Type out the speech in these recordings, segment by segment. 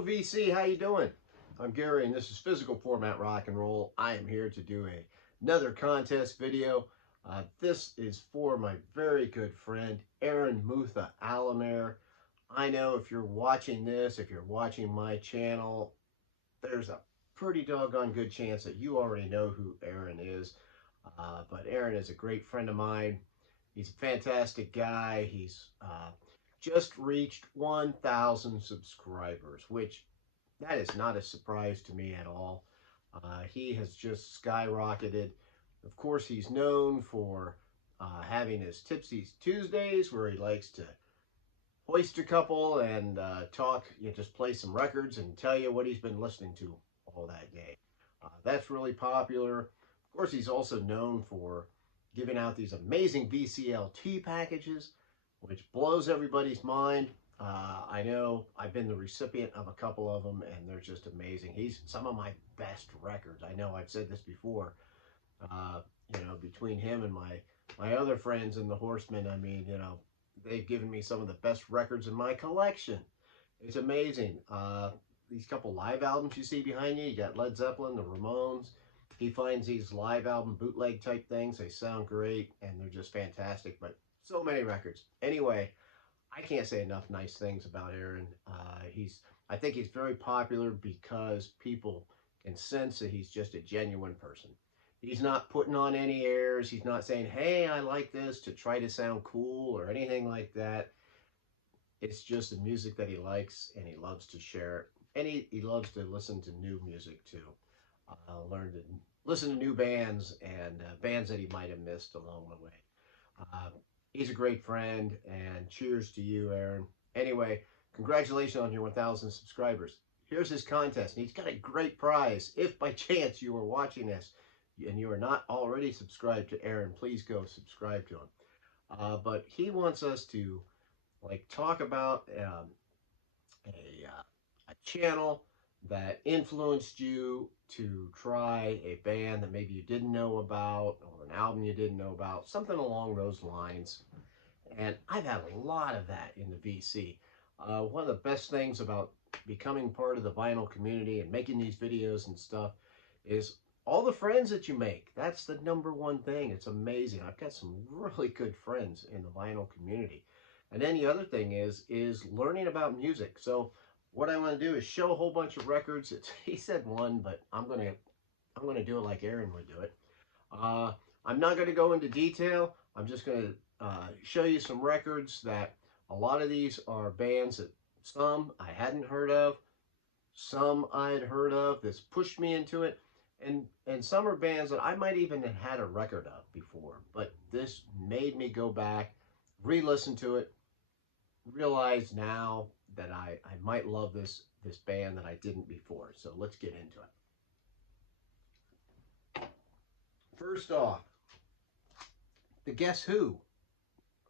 Hello VC, how you doing? I'm Gary and this is Physical Format Rock and Roll. I am here to do another contest video. This is for my very good friend Aaron Mutha Alamare. I know if you're watching this, if you're watching my channel, there's a pretty doggone good chance that you already know who Aaron is. But Aaron is a great friend of mine. He's a fantastic guy. He's just reached 1,000 subscribers, which that is not a surprise to me at all. He has just skyrocketed. Of course, he's known for having his Tipsy Tuesdays where he likes to hoist a couple and talk, just play some records and tell you what he's been listening to all that day. That's really popular. Of course, he's also known for giving out these amazing VCLT packages, which blows everybody's mind. I know I've been the recipient of a couple of them, and they're just amazing. He's some of my best records. I know I've said this before. Between him and my other friends in the Horsemen, I mean, they've given me some of the best records in my collection. It's amazing. These couple live albums you see behind you got Led Zeppelin, the Ramones. He finds these live album bootleg type things. They sound great, and they're just fantastic, but so many records. Anyway, I can't say enough nice things about Aaron. I think he's very popular because people can sense that he's just a genuine person. He's not putting on any airs. He's not saying, hey, I like this to try to sound cool or anything like that. It's just the music that he likes, and he loves to share it. And he loves to listen to new music too. Learn to listen to new bands and bands that he might have missed along the way. He's a great friend, and cheers to you, Aaron. Anyway, congratulations on your 1,000 subscribers. Here's his contest, and he's got a great prize. If by chance you are watching this and you are not already subscribed to Aaron, please go subscribe to him. But he wants us to talk about a channel that influenced you to try a band that maybe you didn't know about, or an album you didn't know about, something along those lines. And I've had a lot of that in the VC. One of the best things about becoming part of the vinyl community and making these videos and stuff is all the friends that you make. That's the #1 thing. It's amazing. I've got some really good friends in the vinyl community. And then the other thing is learning about music. So what I want to do is show a whole bunch of records. He said one, but I'm gonna do it like Aaron would do it. I'm not going to go into detail. I'm just going to show you some records that a lot of these are bands that some I hadn't heard of, some I had heard of. This pushed me into it, and some are bands that I might even have had a record of before, but this made me go back, re-listen to it, realize now that I might love this band that I didn't before. So let's get into it. First off, the Guess Who.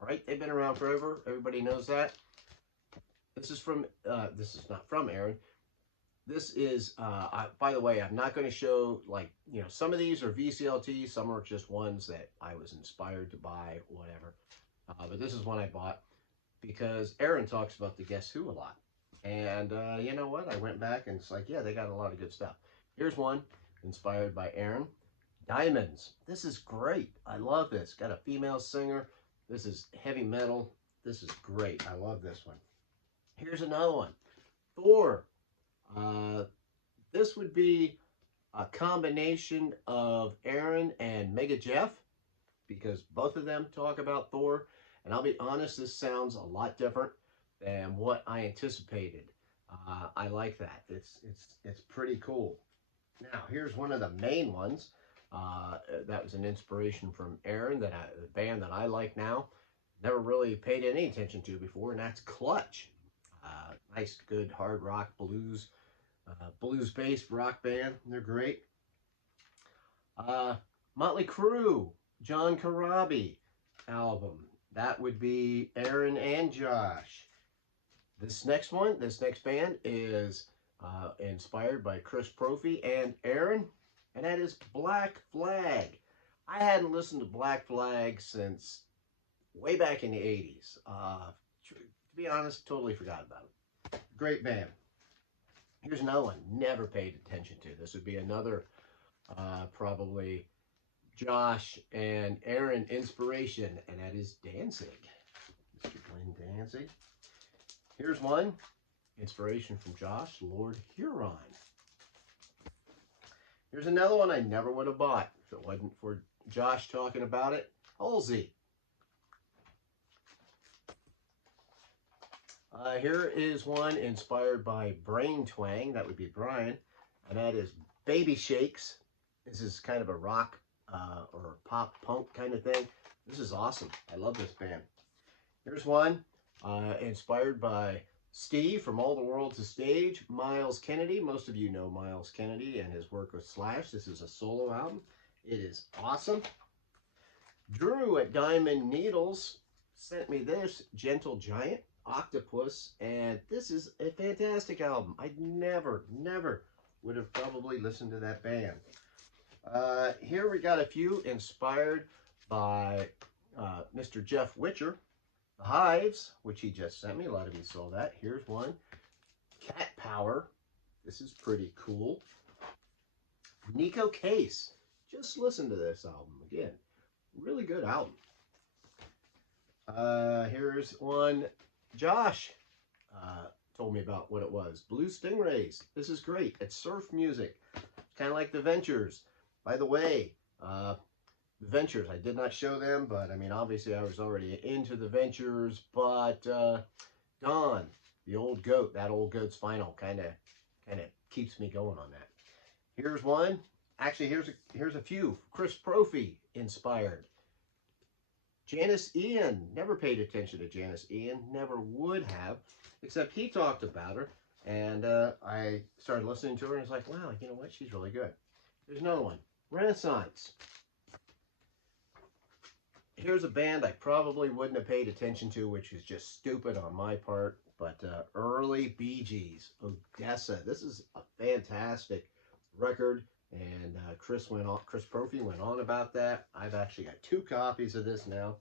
All right, they've been around forever. Everybody knows that. This is not from Aaron. This is, by the way, I'm not going to show, some of these are VCLT, some are just ones that I was inspired to buy, whatever. But this is one I bought because Aaron talks about the Guess Who a lot. And you know what? I went back and it's like, yeah, they got a lot of good stuff. Here's one inspired by Aaron. Diamonds. This is great. I love this. Got a female singer. This is heavy metal. This is great. I love this one. Here's another one. Thor. This would be a combination of Aaron and Mega Jeff, because both of them talk about Thor. And I'll be honest, this sounds a lot different than what I anticipated. I like that. It's pretty cool. Now, here's one of the main ones. That was an inspiration from Aaron, the band that I like now. Never really paid any attention to before, and that's Clutch. Nice, good hard rock, blues-based rock band. They're great. Motley Crue, John Corabi album. That would be Aaron and Josh. This next band is inspired by Chris Profey and Aaron, and that is Black Flag. I hadn't listened to Black Flag since way back in the 80s. To be honest, totally forgot about it. Great band. Here's another one, never paid attention to. This would be another probably Josh and Aaron inspiration, and that is Danzig. Mr. Glenn Danzig. Here's one, inspiration from Josh, Lord Huron. Here's another one I never would have bought if it wasn't for Josh talking about it, Halsey. Here is one inspired by Brain Twang, that would be Brian, and that is Baby Shakes. This is kind of a rock or pop punk kind of thing. This is awesome. I love this band. Here's one inspired by Steve from All the World's a Stage, Miles Kennedy. Most of you know Miles Kennedy and his work with Slash. This is a solo album. It is awesome. Drew at Diamond Needles sent me this, Gentle Giant, Octopus, and this is a fantastic album. I never would have probably listened to that band. Here we got a few inspired by Mr. Jeff Witcher. The Hives, which he just sent me. A lot of you saw that. Here's one. Cat Power. This is pretty cool. Nico Case. Just listen to this album again. Really good album. Here's one Josh told me about what it was. Blue Stingrays. This is great. It's surf music. Kind of like the Ventures. By the way, the Ventures, I did not show them, but I mean, obviously I was already into the Ventures, but Don, the old goat, that old goat's final kind of keeps me going on that. Here's one. Actually, here's a few. Chris Prophy inspired. Janice Ian. Never paid attention to Janice Ian. Never would have, except he talked about her, and I started listening to her, and it's like, wow, you know what? She's really good. There's another one. Renaissance. Here's a band I probably wouldn't have paid attention to, which is just stupid on my part, but early Bee Gees, Odessa. This is a fantastic record, and Chris Prophy went on about that. I've actually got 2 copies of this now.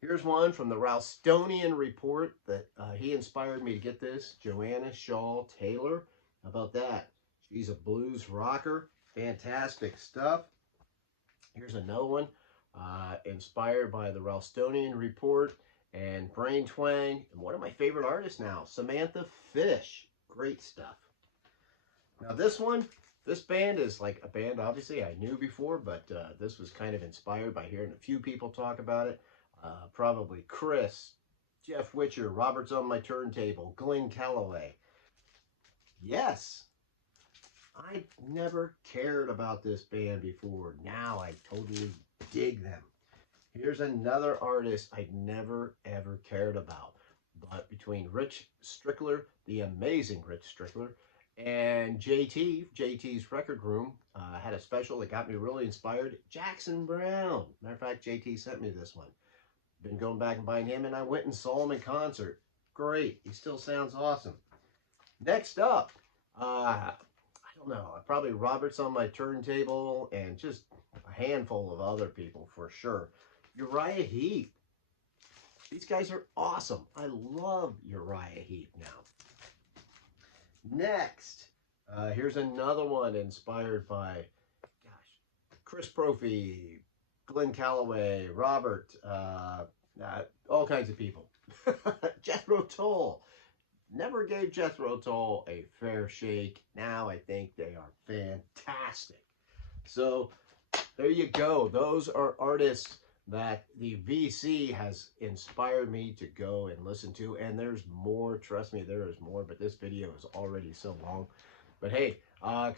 Here's one from the Ralstonian Report that he inspired me to get this. Joanna Shaw Taylor. How about that? She's a blues rocker. Fantastic stuff. Here's another one. Inspired by the Ralstonian Report and Brain Twang, and one of my favorite artists now, Samantha Fish. Great stuff. Now this band is like a band obviously I knew before, but this was kind of inspired by hearing a few people talk about it. Probably Chris, Jeff Witcher, Robert's on My Turntable, Glenn Calloway. Yes, I never cared about this band before. Now I totally dig them. Here's another artist I never ever cared about, but between Rich Strickler, the amazing Rich Strickler, and JT's Record Room had a special that got me really inspired. Jackson Browne. Matter of fact, JT sent me this one. Been going back and buying him, and I went and saw him in concert. Great. He still sounds awesome. Next up, I don't know, probably Robert's on My Turntable, and just a handful of other people for sure. Uriah Heep. These guys are awesome. I love Uriah Heep now. Next, here's another one inspired by, Chris Prophy, Glenn Calloway, Robert, all kinds of people. Jethro Tull. Never gave Jethro Tull a fair shake. Now I think they are fantastic. So there you go. Those are artists that the VC has inspired me to go and listen to. And there's more. Trust me, there is more. But this video is already so long. But hey,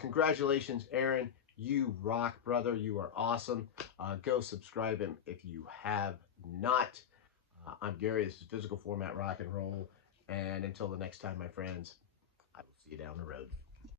congratulations, Aaron. You rock, brother. You are awesome. Go subscribe him if you have not. I'm Gary. This is Physical Format Rock and Roll. And until the next time, my friends, I will see you down the road.